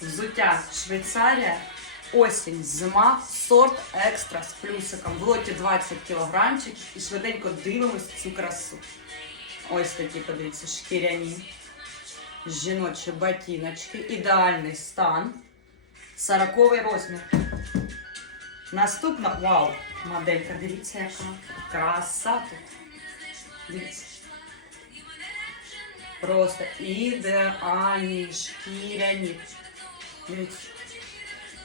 Взуття Швейцарія, осінь, зима, сорт екстра з плюсиком. В лоті 20 кілограмчик і швиденько дивимось цю красу. Ось такі, подивіться, шкіряні. Жіночі ботиночки, ідеальний стан. 40 розмір. Наступна, вау, моделька, дивіться, яка краса тут. Дивіться. Просто ідеальні шкіряні. Дивіться.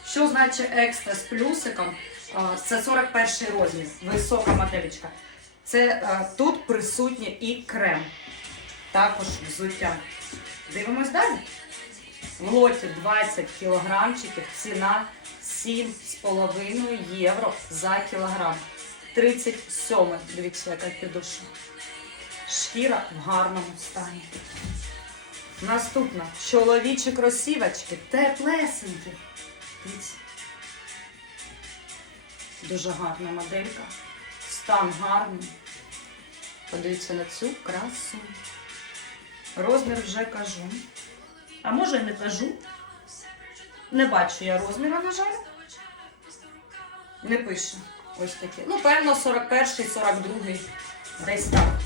Що значить екстра з плюсиком? Це 41 розмір, висока моделечка. Це тут присутнє і крем. Також взуття. Дивимось далі. В лоті 20 кілограмчиків, ціна 7,5 євро за кілограм. 37, дивіться, яка підошва. Шкіра в гарному стані. Наступна чоловічі кросівочки, теплесенькі. Дуже гарна моделька. Стан гарний. Подивіться на цю красу. Розмір вже кажу. А може не кажу. Не бачу я розміра, на жаль. Не пише. Ось такі. Ну, певно, 41-й, 42-й. Десь так.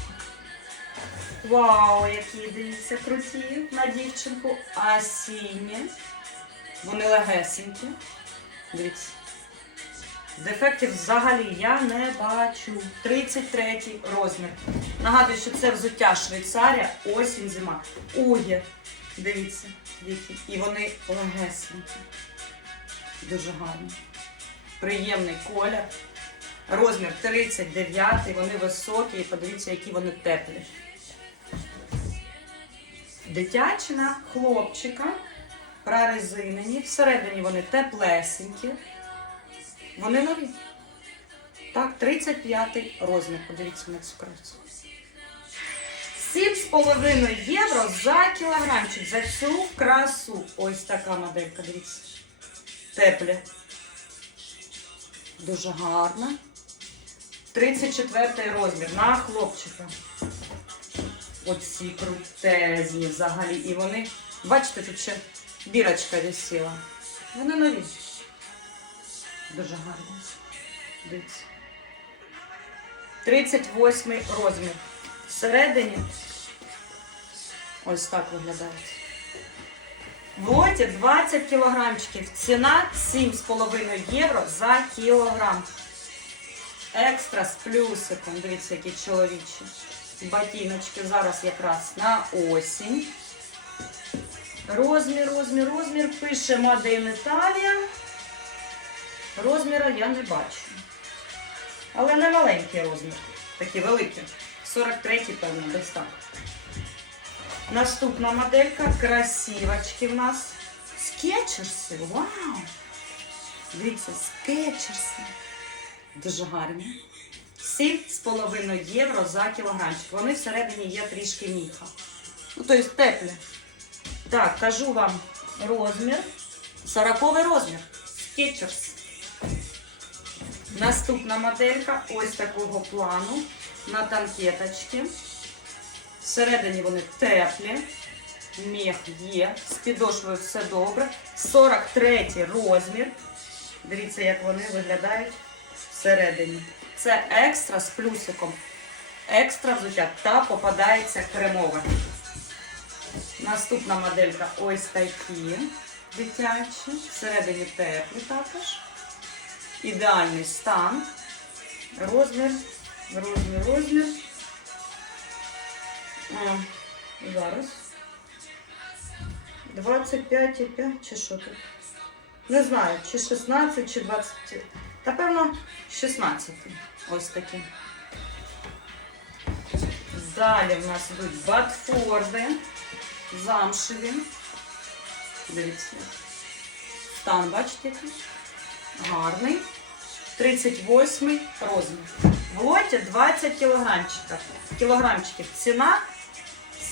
Вау, які дивіться круті на дівчинку. Осінні. Вони легесенькі. Дивіться. Дефектів взагалі я не бачу. 33 розмір. Нагадую, що це взуття Швейцарія, осінь, зима. Угі. Дивіться, які. І вони легесенькі. Дуже гарні. Приємний колір. Розмір 39, вони високі, і подивіться, які вони теплі. Дитячі на хлопчика, прорезинені. Всередині вони теплесенькі. Вони нові. Так, 35 розмір. Подивіться на цю красу. 7,5 євро за кілограмчик. За цю красу. Ось така моделька, дивіться. Теплі. Дуже гарна. 34 розмір на хлопчика. Оці крутезні взагалі. І вони, бачите, тут ще бірочка висіла. Вони нові. Дуже гарні. Дивіться. 38 розмір. Всередині ось так виглядають. В лоті 20 кілограмчиків. Ціна 7,5 євро за кілограм. Екстра з плюсиком. Дивіться, які чоловічі. Ботиночки зараз якраз на осінь. Розмір, розмір, розмір. Пише in Italia. Розміра я не бачу. Але не маленький розмір. Такі великі. 43-й, певно, десь так. Наступна моделька. Красивочки в нас. Скетчерси. Вау! Дивіться, скетчерси. Дуже гарні. 7,5 євро за кілограмчик. Вони всередині є трішки міха. Ну, тобто теплі. Так, кажу вам розмір. 40 розмір. Скетчерс. Наступна моделька ось такого плану. На танкеточці. Всередині вони теплі. Мех є. З підошвою все добре. 43 розмір. Дивіться, як вони виглядають всередині. Це екстра з плюсиком. Екстра взуття та попадається кремове. Наступна моделька ось такі дитячі. Всередині теплі також. Ідеальний стан. Розмір, розмір, розмір. А, зараз. 25,5 чи що тут? Не знаю, чи 16, чи 20. Та певно 16. Ось такі. Далі в нас йдуть батфорди. Замшеві. Дивіться. Стан, бачите, який? Гарний. 38 розмір. В лоті 20 кілограмчиків. кілограмчиків. Ціна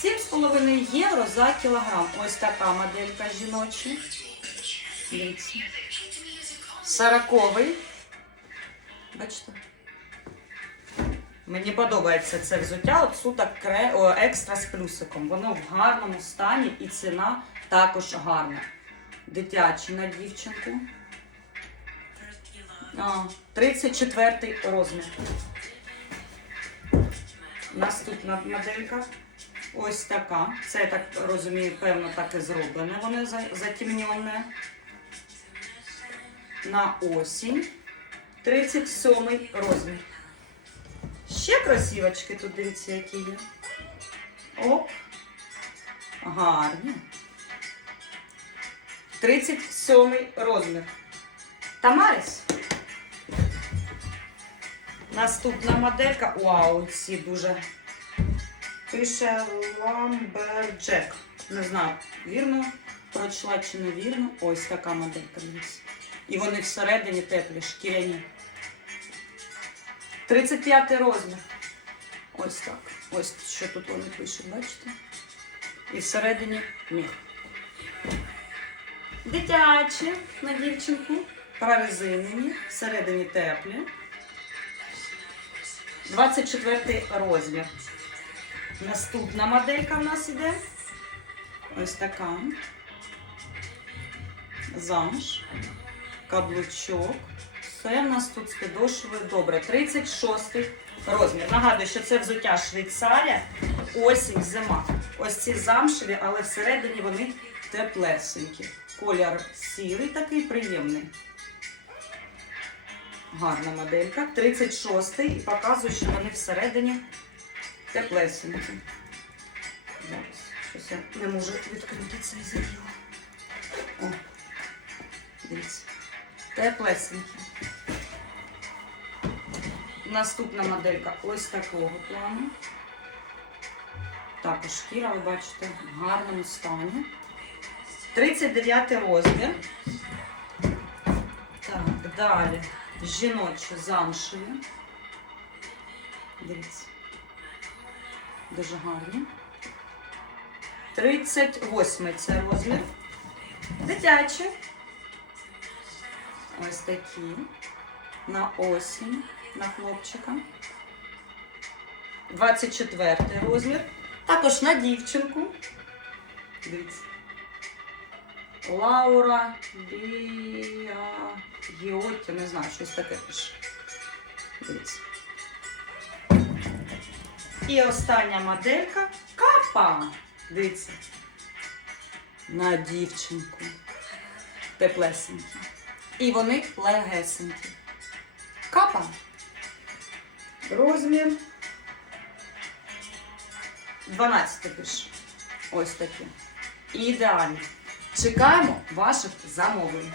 7,5 євро за кілограм. Ось така моделька жіноча. Дивіться. Сороковий. Бачите? Мені подобається це взуття. От суток кре... О, екстра з плюсиком. Воно в гарному стані і ціна також гарна. Дитячі на дівчинку. А, 34 розмір. Наступна моделька. Ось така. Це, я так розумію, певно, так і зроблене. Вони за- затемнені. На осінь. 37 розмір. Ще красивочки тут, дивіться, які є. Оп. Гарні. 37 розмір. Тамарис. Наступна моделька. Вау, ці дуже. Пише Lamberjack. Не знаю, вірно прочла чи не вірно. Ось така моделька. дивіться. І вони всередині теплі, шкіряні. 35 розмір. Ось так. Ось що тут вони пишуть, бачите? І всередині міх. Дитячі на дівчинку. Прорезинені, всередині теплі. 24 розмір. Наступна моделька в нас іде. Ось така. Замш. Каблучок. Все в нас тут з підошвою добре. 36 розмір. Нагадую, що це взуття Швейцарія, осінь, зима. Ось ці замшеві, але всередині вони теплесенькі. Колір сірий, такий приємний. Гарна моделька. 36 і показую, що вони всередині теплесенькі. Зараз. Щось я не можу відкрити цей заділ. О, дивіться. Теплесенькі. Наступна моделька ось такого плану. Також шкіра, ви бачите, в гарному стані. 39 розмір. Так, далі. Жіночі замшеві. Дивіться. Дуже гарні. 38 це розмір. Дитячі. Ось такі. На осінь, на хлопчика. 24 розмір. Також на дівчинку. Дивіться. Лаура Біа Гіоті, не знаю, щось таке пише. Дивіться. І остання моделька капа. Дивіться. На дівчинку. Теплесенькі. І вони легесенькі. Капа. Розмір 12 пиш. Ось такі. Ідеально. Чекаємо ваших замовлень.